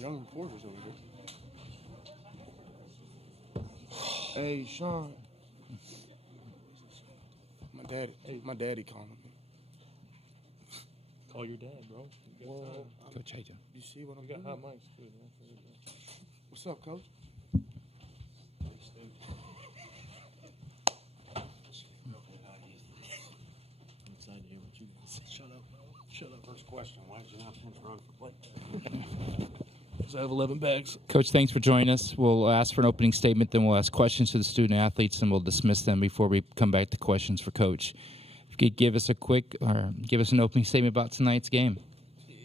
Young reporters over there. Hey, Sean. My daddy calling me. Call your dad, bro. Well, Coach, how you doing? you see what I'm We got doing? hot mics, too. What's up, Coach? I'm excited to hear what you guys say. Shut up, bro. Shut up. First question, why did you not punch run for play? Because I have 11 bags. Coach, thanks for joining us. We'll ask for an opening statement, then we'll ask questions to the student athletes, and we'll dismiss them before we come back to questions for Coach. If you could give us an opening statement about tonight's game.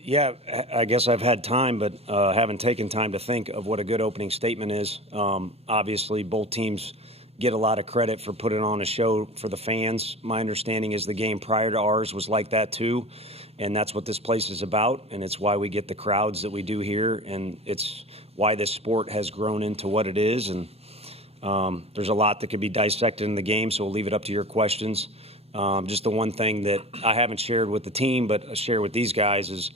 Yeah, I guess I've had time, but haven't taken time to think of what a good opening statement is. Obviously, both teams get a lot of credit for putting on a show for the fans. My understanding is the game prior to ours was like that too, and that's what this place is about, and it's why we get the crowds that we do here, and it's why this sport has grown into what it is. And there's a lot that could be dissected in the game, so we'll leave it up to your questions. Just the one thing that I haven't shared with the team, but I share with these guys is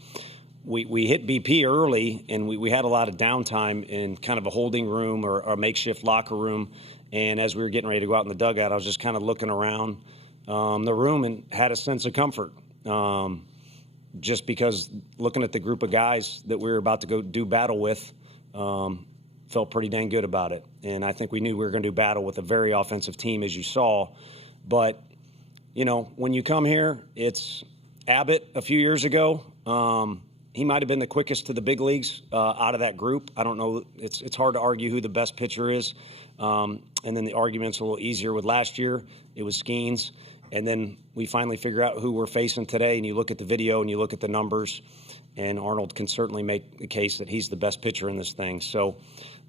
we hit BP early, and we had a lot of downtime in kind of a holding room or a makeshift locker room. And as we were getting ready to go out in the dugout, I was just kind of looking around the room and had a sense of comfort. Just because looking at the group of guys that we were about to go do battle with, felt pretty dang good about it. And I think we knew we were going to do battle with a very offensive team, as you saw. But you know, when you come here, it's Abbott a few years ago. He might have been the quickest to the big leagues out of that group. I don't know. It's hard to argue who the best pitcher is. And then the argument's a little easier with last year. It was Skeens. And then we finally figure out who we're facing today. And you look at the video and you look at the numbers. And Arnold can certainly make the case that he's the best pitcher in this thing. So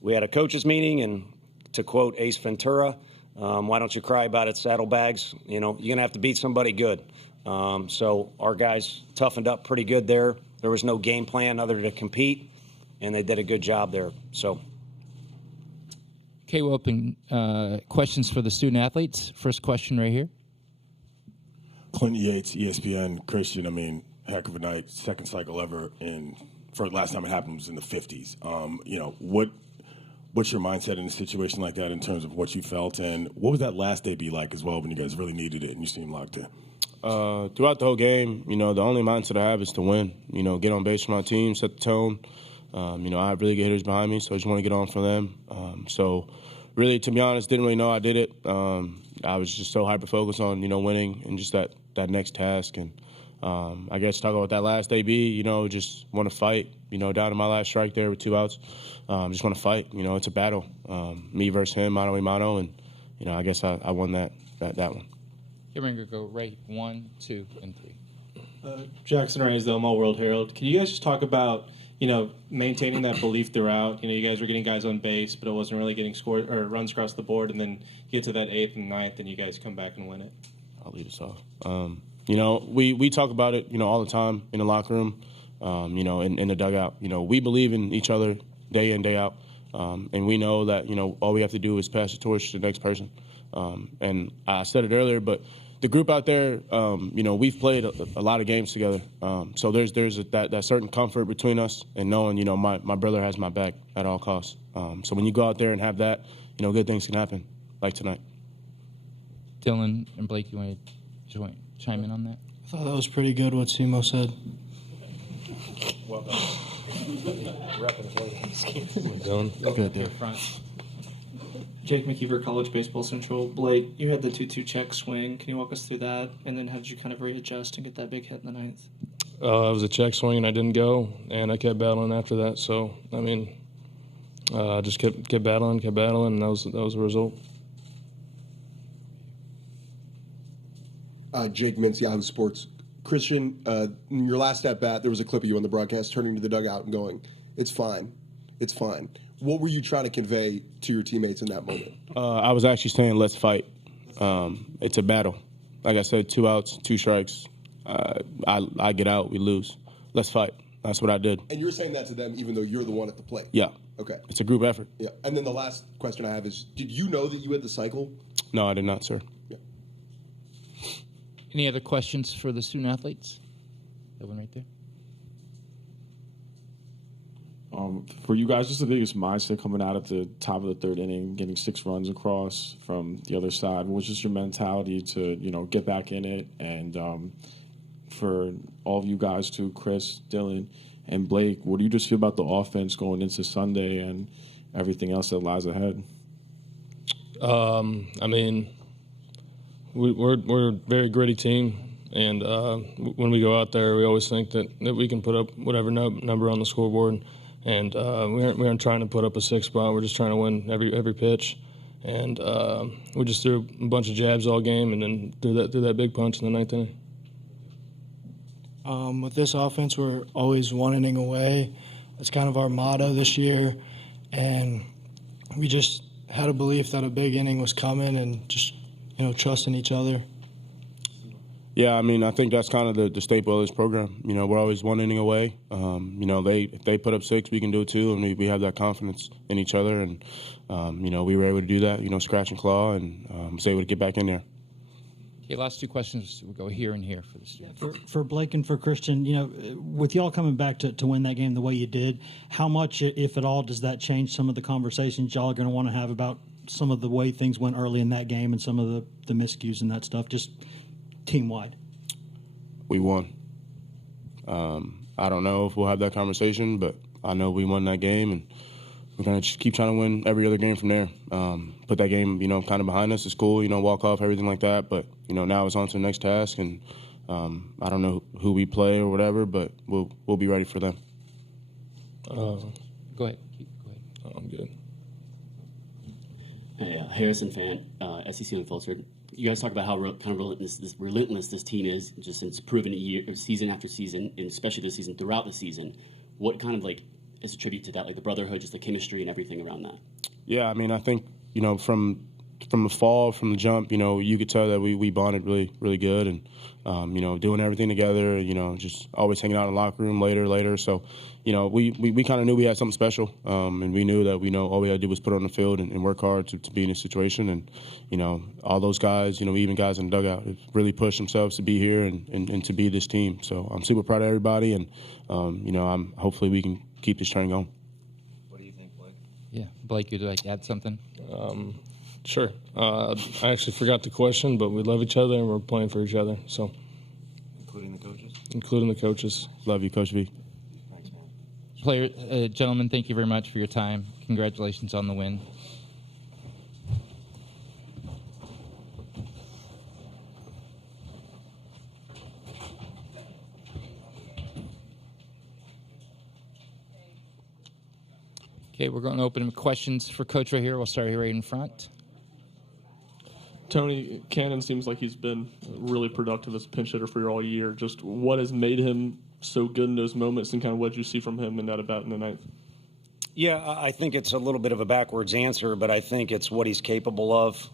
we had a coaches meeting. And to quote Ace Ventura, why don't you cry about it, saddlebags? You know, you're going to have to beat somebody good. So our guys toughened up pretty good there. There was no game plan other than to compete, and they did a good job there. So. Okay, we'll open questions for the student athletes. First question right here. Clinton Yates, ESPN. Christian, I mean, heck of a night, second cycle ever. And for last time it happened was in the 50s. You know, what's your mindset in a situation like that in terms of what you felt, and what was that last day be like as well when you guys really needed it and you seemed locked in? Throughout the whole game, you know, the only mindset I have is to win. You know, get on base for my team, set the tone. You know, I have really good hitters behind me, so I just want to get on for them. So really, to be honest, didn't really know I did it. I was just so hyper-focused on, you know, winning and just that next task. And I guess talking about that last AB, you know, just want to fight. You know, down to my last strike there with 2 outs. Just want to fight. You know, it's a battle. Me versus him, mano a mano. And, you know, I guess I won that one. Here we're going to go right 1, 2, and 3. Jackson Reyes, the Omaha World Herald. Can you guys just talk about, you know, maintaining that belief throughout? You know, you guys were getting guys on base, but it wasn't really getting scored or runs across the board, and then you get to that 8th and 9th, and you guys come back and win it. I'll lead us off. You know, we talk about it, you know, all the time in the locker room, you know, in the dugout. You know, we believe in each other day in, day out, and we know that, you know, all we have to do is pass the torch to the next person. And I said it earlier, but the group out there, you know, we've played a lot of games together. So there's that certain comfort between us and knowing, you know, my brother has my back at all costs. So when you go out there and have that, you know, good things can happen, like tonight. Dylan and Blake, you want to chime in on that? I thought that was pretty good what Simo said. Well done. Dylan. Good there. Front. Jake McKeever, College Baseball Central. Blake, you had the 2-2 check swing. Can you walk us through that? And then how did you kind of readjust and get that big hit in the 9th? It was a check swing, and I didn't go, and I kept battling after that. So, I mean, I just kept battling, and that was the result. Jake Mintz, Yahoo Sports. Christian, in your last at-bat, there was a clip of you on the broadcast turning to the dugout and going, "It's fine. It's fine." What were you trying to convey to your teammates in that moment? I was actually saying, let's fight. It's a battle. Like I said, 2 outs, 2 strikes. I get out, we lose. Let's fight. That's what I did. And you're saying that to them even though you're the one at the plate? Yeah. Okay. It's a group effort. Yeah. And then the last question I have is, did you know that you had the cycle? No, I did not, sir. Yeah. Any other questions for the student athletes? That one right there. For you guys, what's the biggest mindset coming out at the top of the third inning, getting 6 runs across from the other side? What's just your mentality to, get back in it? And for all of you guys too, Chris, Dylan, and Blake, what do you just feel about the offense going into Sunday and everything else that lies ahead? I mean, we're a very gritty team. And when we go out there, we always think that we can put up whatever number on the scoreboard. And we aren't trying to put up a 6 spot. We're just trying to win every pitch. And we just threw a bunch of jabs all game and then threw that big punch in the 9th inning. With this offense, we're always 1 inning away. That's kind of our motto this year. And we just had a belief that a big inning was coming and just, trusting each other. Yeah, I mean, I think that's kind of the staple of this program. We're always 1 inning away. If they put up 6, we can do it too, and we have that confidence in each other. And, we were able to do that, scratch and claw, and was able to get back in there. Okay, last 2 questions. We'll go here and here for this. For Blake and for Christian, with y'all coming back to win that game the way you did, how much, if at all, does that change some of the conversations y'all are going to want to have about some of the way things went early in that game and some of the miscues and that stuff, just team-wide? We won. I don't know if we'll have that conversation, but I know we won that game, and we're going to just keep trying to win every other game from there. Put that game, kind of behind us. It's cool, walk off, everything like that. But, now it's on to the next task, and I don't know who we play or whatever, but we'll be ready for them. Go ahead. Oh, I'm good. Hey, Harrison fan, SEC Unfiltered. You guys talk about how kind of relentless this team is, just since proven season after season, and especially this season, throughout the season. What kind of is a tribute to that, the brotherhood, just the chemistry and everything around that? Yeah, I mean, I think from the fall, from the jump, you could tell that we bonded really, really good, and doing everything together, just always hanging out in the locker room later. So, we kind of knew we had something special, and we knew that all we had to do was put it on the field and work hard to be in this situation. And all those guys, even guys in the dugout, have really pushed themselves to be here and to be this team. So I'm super proud of everybody, and hopefully we can keep this train going. What do you think, Blake? Yeah, Blake, would you like to add something? Sure. I actually forgot the question, but we love each other and we're playing for each other. So, Including the coaches? Including the coaches. Love you, Coach V. Thanks, man. Gentlemen, thank you very much for your time. Congratulations on the win. Okay, we're going to open questions for Coach right here. We'll start here right in front. Tony, Cannon seems like he's been really productive as a pinch hitter for you all year. Just what has made him so good in those moments, and kind of what did you see from him in that at-bat in the 9th? Yeah, I think it's a little bit of a backwards answer, but I think it's what he's capable of.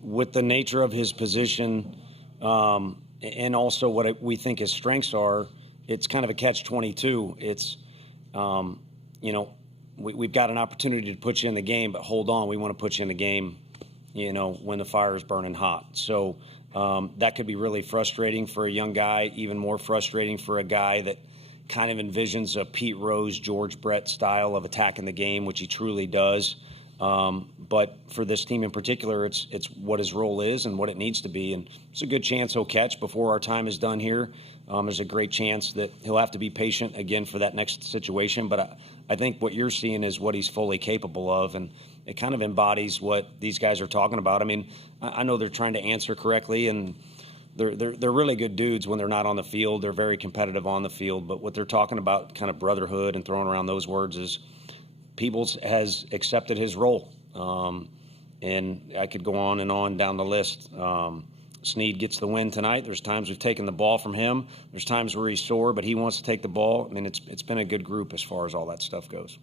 With the nature of his position and also what we think his strengths are, it's kind of a catch-22. It's, we've got an opportunity to put you in the game, but hold on, we want to put you in the game when the fire is burning hot. So that could be really frustrating for a young guy, even more frustrating for a guy that kind of envisions a Pete Rose, George Brett style of attacking the game, which he truly does. But for this team in particular, it's what his role is and what it needs to be. And it's a good chance he'll catch before our time is done here. There's a great chance that he'll have to be patient again for that next situation. But I think what you're seeing is what he's fully capable of. And it kind of embodies what these guys are talking about. I mean, I know they're trying to answer correctly, and they're really good dudes when they're not on the field. They're very competitive on the field. But what they're talking about, kind of brotherhood and throwing around those words, is Peebles has accepted his role. And I could go on and on down the list. Snead gets the win tonight. There's times we've taken the ball from him. There's times where he's sore, but he wants to take the ball. I mean, it's been a good group as far as all that stuff goes.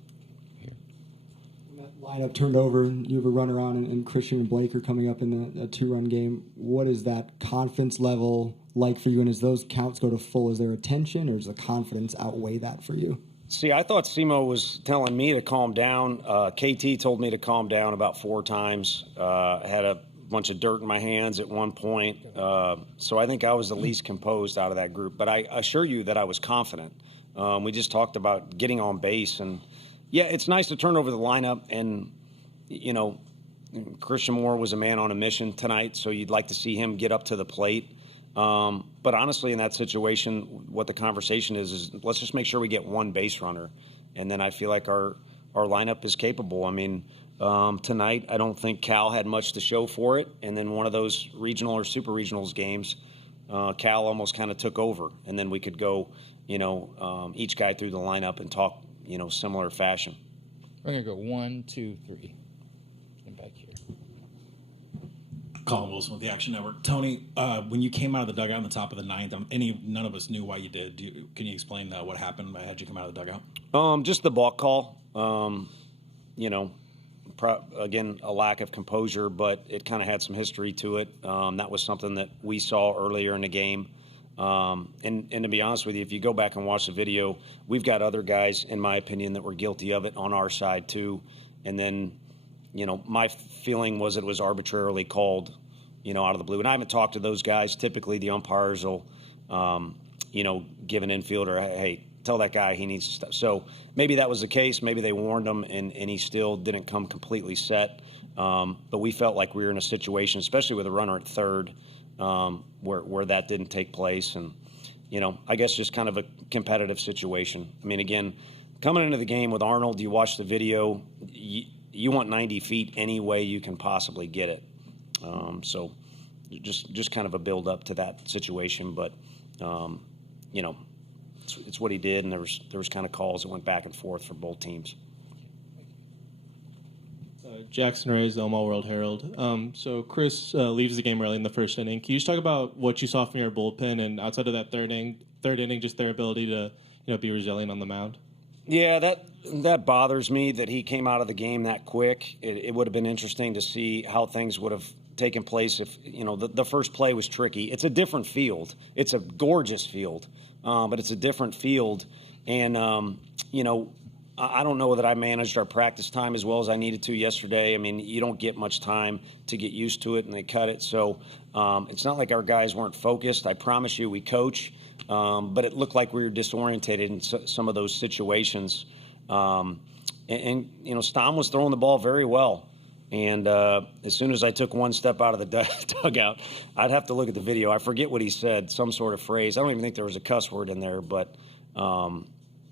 Lineup turned over, you have a runner on, and Christian and Blake are coming up in a 2-run game. What is that confidence level like for you? And as those counts go to full, is there a tension, or does the confidence outweigh that for you? See, I thought Simo was telling me to calm down. KT told me to calm down about 4 times. I had a bunch of dirt in my hands at one point. So I think I was the least composed out of that group. But I assure you that I was confident. We just talked about getting on base, and yeah, it's nice to turn over the lineup. And Christian Moore was a man on a mission tonight, so you'd like to see him get up to the plate. But honestly, in that situation, what the conversation is let's just make sure we get one base runner, and then I feel like our lineup is capable. I mean, tonight I don't think Cal had much to show for it, and then one of those regional or super regionals games, Cal almost kind of took over, and then we could go, each guy through the lineup and talk, similar fashion. We're gonna go 1, 2, 3. And back here. Colin Wilson with the Action Network. Tony, when you came out of the dugout in the top of the ninth, none of us knew why you did. Can you explain what happened? How'd you come out of the dugout? Just the balk call. Again, a lack of composure, but it kind of had some history to it. That was something that we saw earlier in the game. And to be honest with you, if you go back and watch the video, we've got other guys, in my opinion, that were guilty of it on our side too. And then, my feeling was it was arbitrarily called, out of the blue. And I haven't talked to those guys. Typically, the umpires will, give an infielder, hey, tell that guy he needs to stop. So maybe that was the case. Maybe they warned him, and he still didn't come completely set. But we felt like we were in a situation, especially with a runner at third, where that didn't take place. And, I guess just kind of a competitive situation. I mean, again, coming into the game with Arnold, you watch the video, you want 90 feet any way you can possibly get it. So just kind of a build up to that situation. But, it's what he did, and there was kind of calls that went back and forth for both teams. Jackson Reyes, the Omaha World Herald. So Chris leaves the game early in the first inning. Can you just talk about what you saw from your bullpen, and outside of that third inning, just their ability to be resilient on the mound? Yeah, that bothers me that he came out of the game that quick. It would have been interesting to see how things would have taken place if the first play was tricky. It's a different field. It's a gorgeous field, but it's a different field, and I don't know that I managed our practice time as well as I needed to yesterday. I mean, you don't get much time to get used to it, and they cut it. So it's not like our guys weren't focused. I promise you we coach, but it looked like we were disorientated in some of those situations. And Stom was throwing the ball very well. And as soon as I took one step out of the dugout, I'd have to look at the video. I forget what he said, some sort of phrase. I don't even think there was a cuss word in there, but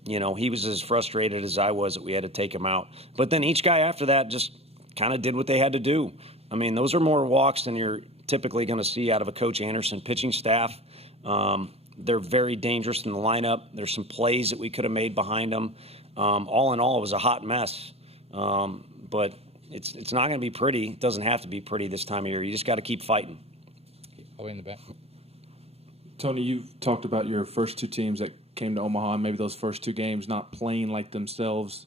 he was as frustrated as I was that we had to take him out. But then each guy after that just kind of did what they had to do. I mean, those are more walks than you're typically going to see out of a Coach Anderson pitching staff. They're very dangerous in the lineup. There's some plays that we could have made behind them. All in all, it was a hot mess. But it's not going to be pretty. It doesn't have to be pretty this time of year. You just got to keep fighting. All the way in the back. Tony, you've talked about your first two teams that came to Omaha, and maybe those first two games not playing like themselves.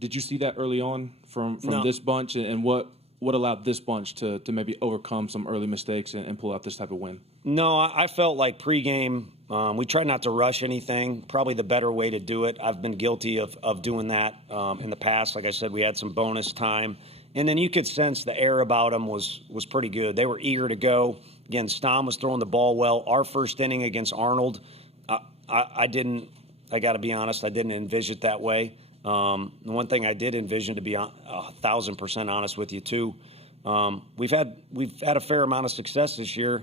Did you see that early on from No. this bunch, and what allowed this bunch to maybe overcome some early mistakes and pull out this type of win? No, I felt like pregame, we tried not to rush anything, probably the better way to do it. I've been guilty of doing that in the past. Like I said, we had some bonus time. And then you could sense the air about them was pretty good. They were eager to go. Again, Stom was throwing the ball well. Our first inning against Arnold, I got to be honest, I didn't envision it that way. The one thing I did envision, to be 1,000% honest with you, too, we've had a fair amount of success this year.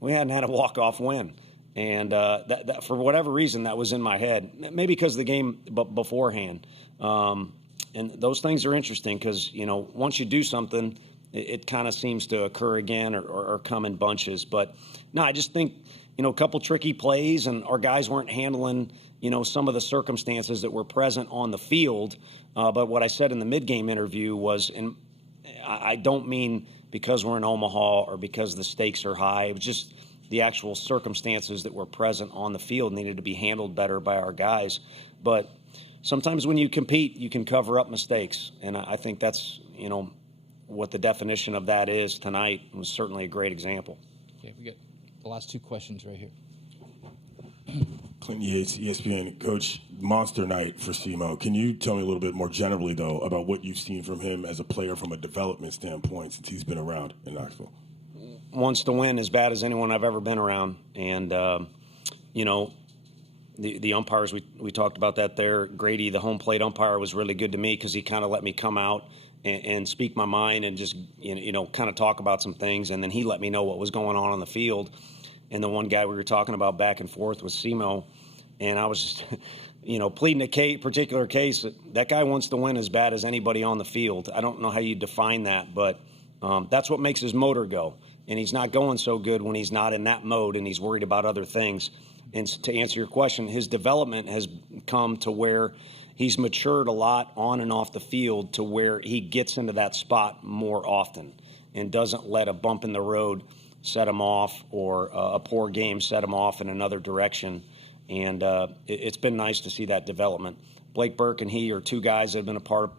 We hadn't had a walk-off win. And that for whatever reason, that was in my head. Maybe because of the game beforehand. And those things are interesting because, once you do something, it kind of seems to occur again or come in bunches. But, no, I just think, a couple tricky plays, and our guys weren't handling, some of the circumstances that were present on the field. But what I said in the mid-game interview was, and I don't mean because we're in Omaha or because the stakes are high. It was just the actual circumstances that were present on the field needed to be handled better by our guys. But sometimes when you compete, you can cover up mistakes. And I think that's, what the definition of that is tonight. It was certainly a great example. Okay, we got the last two questions right here. Clinton Yates, ESPN. Coach, monster night for Simo. Can you tell me a little bit more generally, though, about what you've seen from him as a player from a development standpoint since he's been around in Knoxville? Wants to win as bad as anyone I've ever been around. And, the umpires, we talked about that there. Grady, the home plate umpire, was really good to me because he kind of let me come out and speak my mind and just, kind of talk about some things. And then he let me know what was going on the field. And the one guy we were talking about back and forth was Simo. And I was just, pleading a particular case. That guy wants to win as bad as anybody on the field. I don't know how you define that, but that's what makes his motor go. And he's not going so good when he's not in that mode and he's worried about other things. And to answer your question, his development has come to where he's matured a lot on and off the field to where he gets into that spot more often and doesn't let a bump in the road set him off or a poor game set him off in another direction. And it's been nice to see that development. Blake Burke and he are two guys that have been a part of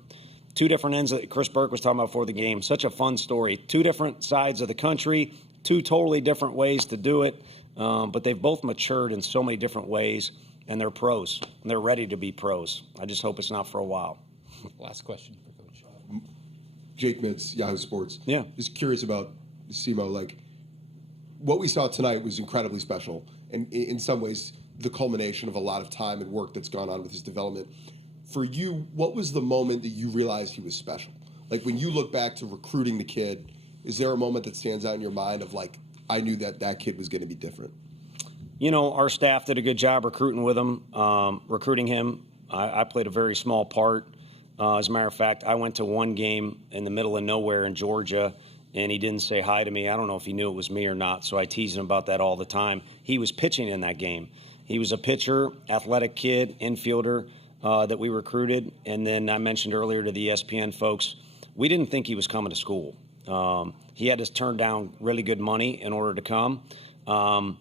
two different ends that Chris Burke was talking about before the game. Such a fun story. Two different sides of the country, two totally different ways to do it. But they've both matured in so many different ways, and they're pros. And they're ready to be pros. I just hope it's not for a while. Last question for Coach. Jake Mintz, Yahoo Sports. Yeah. Just curious about Simo. Like, what we saw tonight was incredibly special, and in some ways, the culmination of a lot of time and work that's gone on with his development. For you, what was the moment that you realized he was special? Like, when you look back to recruiting the kid, is there a moment that stands out in your mind of, like, I knew that kid was going to be different? Our staff did a good job recruiting him. I played a very small part. As a matter of fact, I went to one game in the middle of nowhere in Georgia, and he didn't say hi to me. I don't know if he knew it was me or not, so I teased him about that all the time. He was pitching in that game. He was a pitcher, athletic kid, infielder that we recruited. And then I mentioned earlier to the ESPN folks, we didn't think he was coming to school. He had to turn down really good money in order to come. I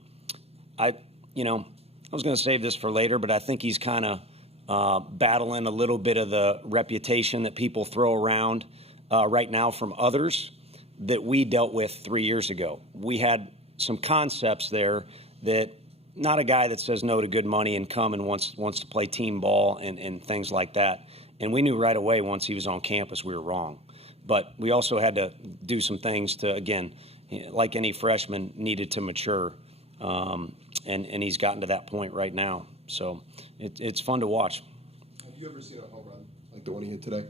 was going to save this for later, but I think he's kind of battling a little bit of the reputation that people throw around right now from others that we dealt with 3 years ago. We had some concepts there that not a guy that says no to good money and come and wants to play team ball and things like that. And we knew right away once he was on campus we were wrong. But we also had to do some things to, again, like any freshman, needed to mature. And he's gotten to that point right now. So it's fun to watch. Have you ever seen a home run like the one he hit today?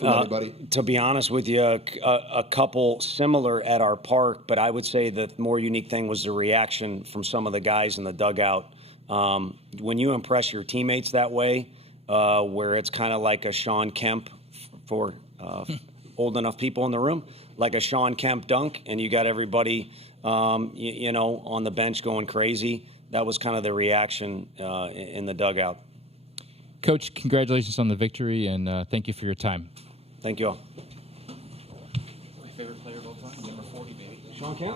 From anybody? To be honest with you, a couple similar at our park, but I would say the more unique thing was the reaction from some of the guys in the dugout. When you impress your teammates that way, where it's kind of like a Sean Kemp for old enough people in the room, like a Sean Kemp dunk, and you got everybody, on the bench going crazy. That was kind of the reaction in the dugout. Coach, congratulations on the victory, and thank you for your time. Thank you all. My favorite player of all time, number 40, baby. Sean Kemp.